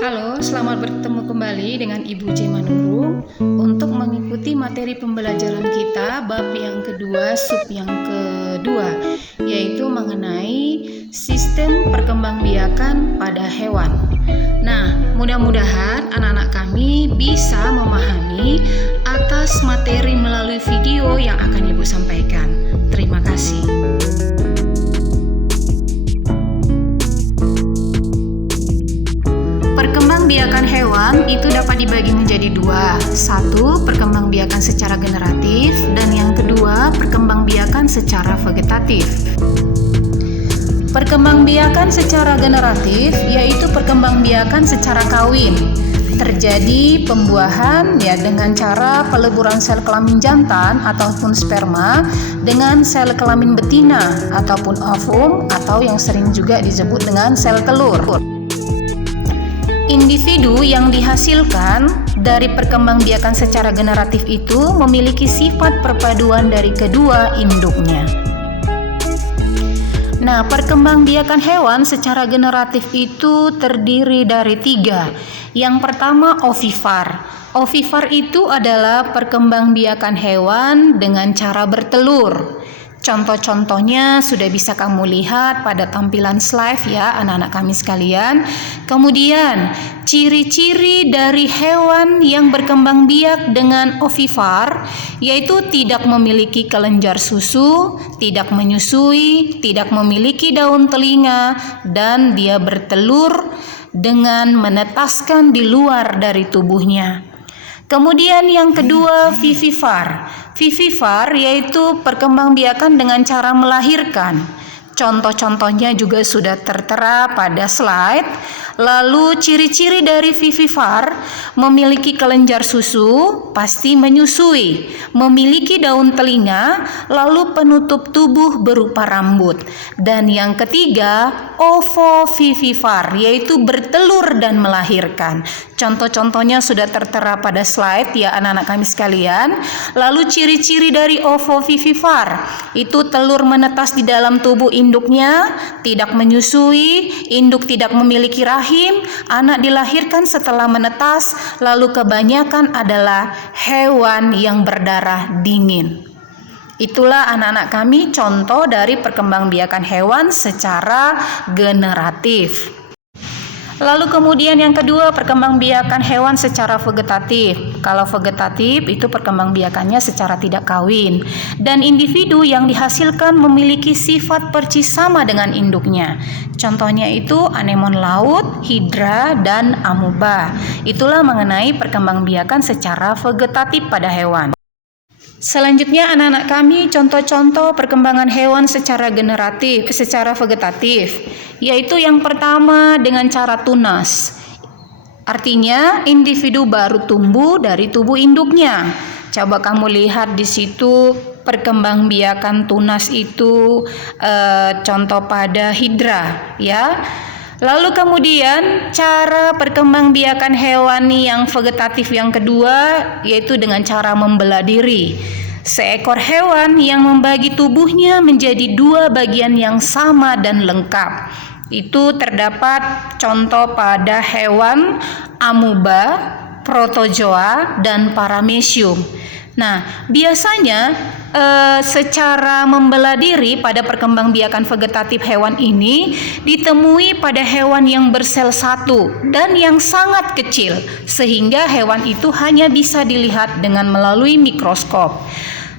Halo, selamat bertemu kembali dengan Ibu J. Manurung untuk mengikuti materi pembelajaran kita bab yang kedua, sub yang kedua, yaitu mengenai sistem perkembangbiakan pada hewan. Nah, mudah-mudahan anak-anak kami bisa memahami atas materi melalui video yang akan Ibu sampaikan. Terima kasih. Perkembangbiakan hewan itu dapat dibagi menjadi dua. Satu, perkembangbiakan secara generatif, dan yang kedua, perkembangbiakan secara vegetatif. Perkembangbiakan secara generatif yaitu perkembangbiakan secara kawin. Terjadi pembuahan dengan cara peleburan sel kelamin jantan ataupun sperma dengan sel kelamin betina ataupun ovum atau yang sering juga disebut dengan sel telur. Individu yang dihasilkan dari perkembangbiakan secara generatif itu memiliki sifat perpaduan dari kedua induknya. Nah, perkembangbiakan hewan secara generatif itu terdiri dari tiga. Yang pertama, ovipar. Ovipar itu adalah perkembangbiakan hewan dengan cara bertelur. Contoh-contohnya sudah bisa kamu lihat pada tampilan slide ya anak-anak kami sekalian. Kemudian ciri-ciri dari hewan yang berkembang biak dengan ovipar yaitu tidak memiliki kelenjar susu, tidak menyusui, tidak memiliki daun telinga, dan dia bertelur dengan menetaskan di luar dari tubuhnya. Kemudian yang kedua, vivipar. Vivipar yaitu perkembangbiakan dengan cara melahirkan. Contoh-contohnya juga sudah tertera pada slide. Lalu ciri-ciri dari vivipar memiliki kelenjar susu, pasti menyusui, memiliki daun telinga, lalu penutup tubuh berupa rambut. Dan yang ketiga, ovovivipar yaitu bertelur dan melahirkan. Contoh-contohnya sudah tertera pada slide ya anak-anak kami sekalian. Lalu ciri-ciri dari ovovivipar itu telur menetas di dalam tubuh induknya, tidak menyusui, induk tidak memiliki rahim, anak dilahirkan setelah menetas, lalu kebanyakan adalah hewan yang berdarah dingin. Itulah anak-anak kami contoh dari perkembangbiakan hewan secara generatif. Lalu kemudian yang kedua, perkembangbiakan hewan secara vegetatif. Kalau vegetatif itu perkembangbiakannya secara tidak kawin. Dan individu yang dihasilkan memiliki sifat percis sama dengan induknya. Contohnya itu anemon laut, hidra, dan amuba. Itulah mengenai perkembangbiakan secara vegetatif pada hewan. Selanjutnya anak-anak kami contoh-contoh perkembangan hewan secara vegetatif, yaitu yang pertama dengan cara tunas. Artinya individu baru tumbuh dari tubuh induknya. Coba kamu lihat di situ perkembangbiakan tunas itu contoh pada hidra ya. Lalu kemudian cara perkembangbiakan hewani yang vegetatif yang kedua yaitu dengan cara membelah diri. Seekor hewan yang membagi tubuhnya menjadi dua bagian yang sama dan lengkap. Itu terdapat contoh pada hewan amuba, protozoa, dan paramecium. Nah, biasanya secara membelah diri pada perkembangbiakan vegetatif hewan ini ditemui pada hewan yang bersel satu dan yang sangat kecil, sehingga hewan itu hanya bisa dilihat dengan melalui mikroskop.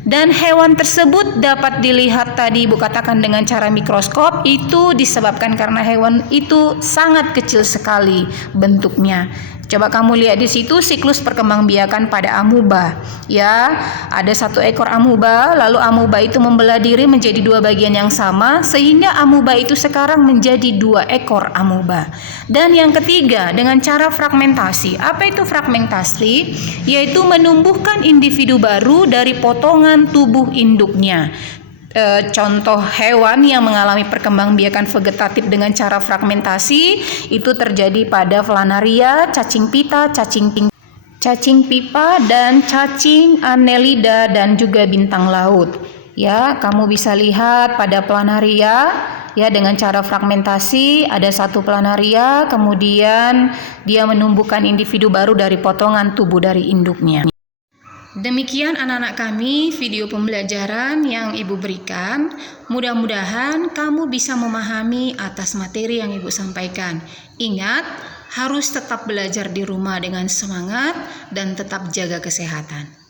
Dan hewan tersebut dapat dilihat tadi Ibu katakan dengan cara mikroskop itu disebabkan karena hewan itu sangat kecil sekali bentuknya. Coba kamu lihat di situ siklus perkembangbiakan pada amuba. Ya, ada satu ekor amuba, lalu amuba itu membelah diri menjadi dua bagian yang sama, sehingga amuba itu sekarang menjadi dua ekor amuba. Dan yang ketiga, dengan cara fragmentasi. Apa itu fragmentasi? Yaitu menumbuhkan individu baru dari potongan tubuh induknya. Contoh hewan yang mengalami perkembangbiakan vegetatif dengan cara fragmentasi itu terjadi pada planaria, cacing pita, cacing pipa, dan cacing annelida dan juga bintang laut. Ya, kamu bisa lihat pada planaria ya dengan cara fragmentasi. Ada satu planaria, kemudian dia menumbuhkan individu baru dari potongan tubuh dari induknya. Demikian anak-anak kami video pembelajaran yang Ibu berikan. Mudah-mudahan kamu bisa memahami atas materi yang Ibu sampaikan. Ingat, harus tetap belajar di rumah dengan semangat dan tetap jaga kesehatan.